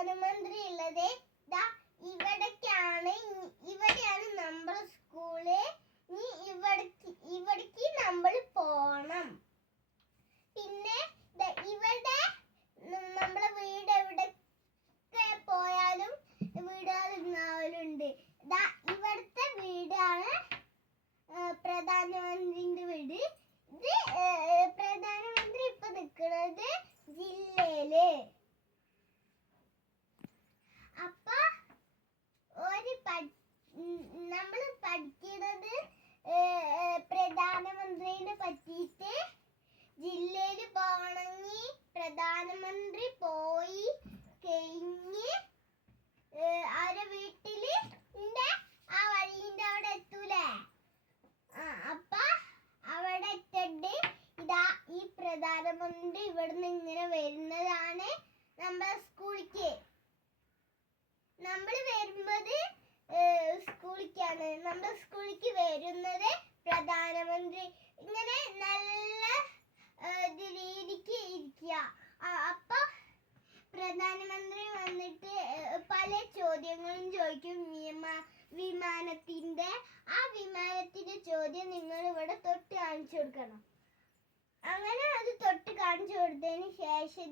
പ്രധാനമന്ത്രി ഉള്ളത് ഇവിടെയാണ് നമ്മുടെ സ്കൂള്. ഇവിടേക്ക് നമ്മൾ പോണം. പിന്നെ ഇവിടെ നമ്മളെ വീട് എവിടൊക്കെ പോയാലും വീടുകൾ ഉണ്ടാവലുണ്ട്. ഇവിടുത്തെ വീടാണ് പ്രധാനമന്ത്രിന്റെ വീട്. ഇത് പ്രധാനമന്ത്രി ഇപ്പൊ നിൽക്കുന്നത് ജില്ലയില്. അപ്പൊ നമ്മൾ പഠിക്കുന്നത് പ്രധാനമന്ത്രിനെ പറ്റിയിട്ട്. ജില്ലയിൽ പോകണമെങ്കിൽ പ്രധാനമന്ത്രി പോയി കഴിഞ്ഞ് അവരെ വീട്ടില് ആ വഴീന്റെ അവിടെ എത്തൂലേ? അപ്പൊ അവിടെ എത്തണ്ട് ഈ പ്രധാനമന്ത്രി ഇവിടുന്ന് ഇങ്ങനെ വരുന്നതാണ് നമ്മുടെ സ്കൂളിലേക്ക്. നമ്മൾ വരുന്നത് സ്കൂളിലേക്കാണ്. നമ്മുടെ സ്കൂളിലേക്ക് വരുന്നത് പ്രധാനമന്ത്രി ഇങ്ങനെ നല്ല രീതിക്ക് ഇരിക്കുക. അപ്പൊ പ്രധാനമന്ത്രി വന്നിട്ട് പല ചോദ്യങ്ങളും ചോദിക്കും. വിമാനത്തിന്റെ ചോദ്യം നിങ്ങൾ ഇവിടെ തൊട്ട് കാണിച്ചു കൊടുക്കണം. അങ്ങനെ അത് തൊട്ട് കാണിച്ചു കൊടുത്തതിന് ശേഷം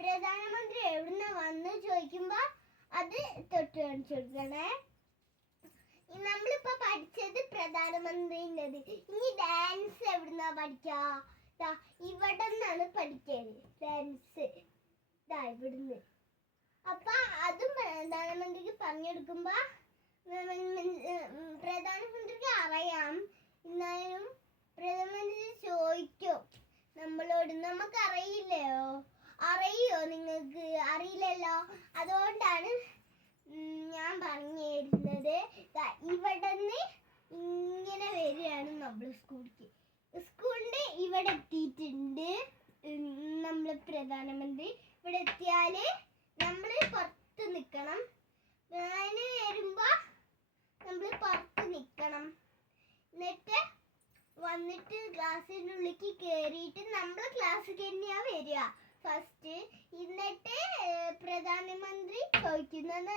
പ്രധാനമന്ത്രി എവിടുന്ന വന്ന് ചോദിക്കുമ്പോ അത് തൊട്ട് കാണിച്ചു കൊടുക്കണേ. നമ്മളിപ്പോ പഠിച്ചത് പ്രധാനമന്ത്രിൻ്റെത്. ഇനി ഡാൻസ് എവിടുന്നാ പഠിക്കാ? ഇവിടെ നിന്നാണ് പഠിക്കുന്നത് ഡാൻസ്. ഇവിടുന്ന്. അപ്പൊ അതും പ്രധാനമന്ത്രിക്ക് പറഞ്ഞെടുക്കുമ്പോ പ്രധാനമന്ത്രിക്ക് അറിയാം. എന്നാലും പ്രധാനമന്ത്രി ചോദിക്കും നമ്മളോട്. നമുക്ക് അറിയോ? നിങ്ങൾക്ക് അറിയില്ലല്ലോ. അതുകൊണ്ടാണ് ഞാൻ പറഞ്ഞു തരുന്നത്. ഇവിടെ നിന്ന് ഇങ്ങനെ വരികയാണ് നമ്മൾ സ്കൂളിലേക്ക്. സ്കൂളിന്റെ ഇവിടെ എത്തിയിട്ടുണ്ട് നമ്മൾ പ്രധാനമന്ത്രി. ഇവിടെ എത്തിയാല് നമ്മൾ പുറത്ത് നിൽക്കണം. അതിന് വരുമ്പോ നമ്മൾ പുറത്ത് നിൽക്കണം. എന്നിട്ട് വന്നിട്ട് ക്ലാസ്സിൻ്റെ ഉള്ളിലേക്ക് കയറിയിട്ട് നമ്മൾ ക്ലാസ്സിൽ തന്നെയാ വരിക ഫസ്റ്റ്. എന്നിട്ട് പ്രധാനമന്ത്രി ചോദിക്കുന്നത്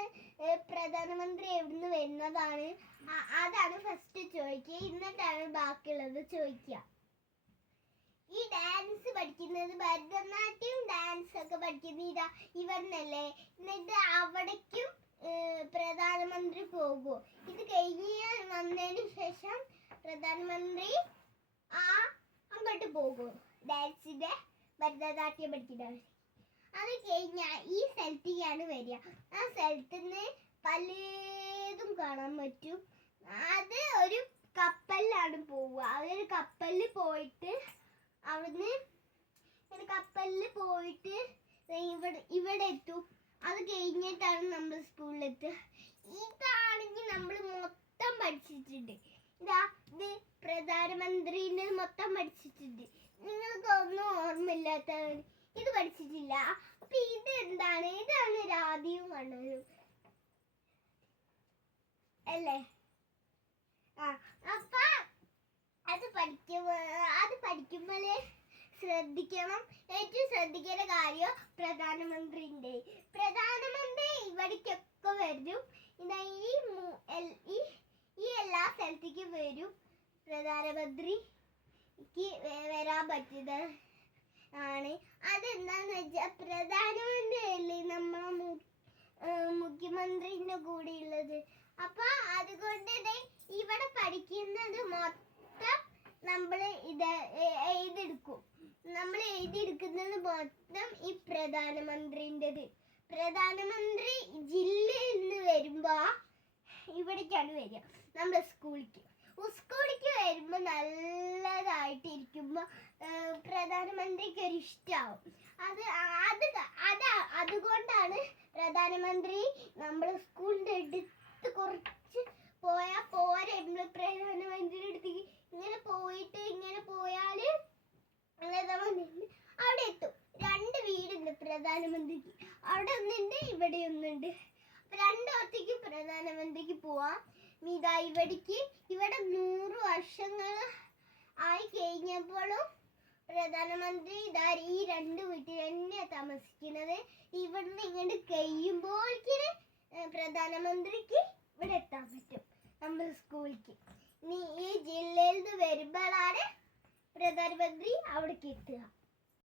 പ്രധാനമന്ത്രി എവിടുന്ന് വരുന്നതാണ് അതാണ് ഫസ്റ്റ് ചോദിക്കുക. എന്നിട്ടാണ് ബാക്കിയുള്ളത് ചോദിക്കുക. ഈ ഡാൻസ് പഠിക്കുന്നത് ഭരതനാട്യം ഡാൻസ് ഒക്കെ പഠിക്കുന്നത് ഇവിടുന്നല്ലേ. എന്നിട്ട് അവിടേക്കും പ്രധാനമന്ത്രി പോകും. ഇത് കഴിഞ്ഞ് വന്നതിന് ശേഷം പ്രധാനമന്ത്രി അങ്ങോട്ട് പോകും ഡാൻസിന്റെ ഭരതനാട്യം പഠിക്കുന്നത്. അത് കഴിഞ്ഞാൽ ഈ സ്ഥലത്തേക്കാണ് വരിക. ആ സ്ഥലത്ത് നിന്ന് പലതും കാണാൻ പറ്റും. അത് ഒരു കപ്പലിലാണ് പോവുക. അതൊരു കപ്പലിൽ പോയിട്ട് അവിടുന്ന് ഇവിടെ എത്തും. അത് കഴിഞ്ഞിട്ടാണ് നമ്മൾ സ്കൂളിലെത്തുക. ഇതാണെങ്കിൽ നമ്മൾ മൊത്തം പഠിച്ചിട്ടുണ്ട്. ഇത് പ്രധാനമന്ത്രിന്റെ മൊത്തം പഠിച്ചിട്ടുണ്ട്. നിങ്ങൾക്ക് ഒന്നും ഓർമ്മയില്ലാത്തവർ ഇത് പഠിച്ചിട്ടില്ല. അപ്പൊ ഇത് എന്താണ്? ഇതാണ് രാധിയും കണ്ണനും അല്ലേ? അപ്പൊ അത് പഠിക്കുമ്പോഴേ ശ്രദ്ധിക്കണം. ഏറ്റവും ശ്രദ്ധിക്കേണ്ട കാര്യം പ്രധാനമന്ത്രി ഇവിടേക്കൊക്കെ വരും. ഈ എല്ലാ സ്ഥലത്തേക്കും വരും. പ്രധാനമന്ത്രിക്ക് വരാൻ പറ്റുന്നത് ആണ്. അതെന്താന്ന് വെച്ചാൽ പ്രധാനമന്ത്രി അല്ലേ നമ്മളെ മുഖ്യമന്ത്രിന്റെ കൂടെ ഉള്ളത്. അപ്പൊ അതുകൊണ്ട് ഇവിടെ പഠിക്കുന്നത് മൊത്തം നമ്മൾ എഴുതിയെടുക്കും. നമ്മൾ എഴുതിയെടുക്കുന്നത് മൊത്തം ഈ പ്രധാനമന്ത്രിൻ്റെത്. പ്രധാനമന്ത്രി ജില്ലയിൽ നിന്ന് വരുമ്പോ ഇവിടേക്കാണ് വരിക നമ്മുടെ സ്കൂളിലേക്ക്. സ്കൂളിലേക്ക് വരുമ്പോ നല്ലതായിട്ടിരിക്കുമ്പോ പ്രധാനമന്ത്രിക്ക് ഒരു ഇഷ്ടമാവും. അതുകൊണ്ടാണ് പ്രധാനമന്ത്രി നമ്മുടെ സ്കൂളിന്റെ അടുത്ത് കുറച്ച് പോയാൽ പോരെ. പ്രധാനമന്ത്രിയുടെ അടുത്തേക്ക് ഇങ്ങനെ പോയാല് അവിടെ എത്തും. 2 വീടുണ്ട് പ്രധാനമന്ത്രിക്ക്. അവിടെ ഒന്നുണ്ട്, ഇവിടെ ഒന്നുണ്ട്. അപ്പൊ 2 പ്രധാനമന്ത്രിക്ക് പോവാം. ഇവിടെ 100 വർഷങ്ങൾ ആയി കഴിഞ്ഞപ്പോഴും പ്രധാനമന്ത്രി ഈ 2 വീട്ടിൽ തന്നെയാണ് താമസിക്കുന്നത്. ഇവിടെ ഇവിടുന്ന് ഇങ്ങോട്ട് കഴിയുമ്പോഴേക്കിന് പ്രധാനമന്ത്രിക്ക് ഇവിടെ എത്താൻ പറ്റും നമ്മുടെ സ്കൂളിലേക്ക്. ഇനി ഈ ജില്ലയിൽ നിന്ന് വരുമ്പോഴാണ് പ്രധാനമന്ത്രി അവിടേക്ക് എത്തുക.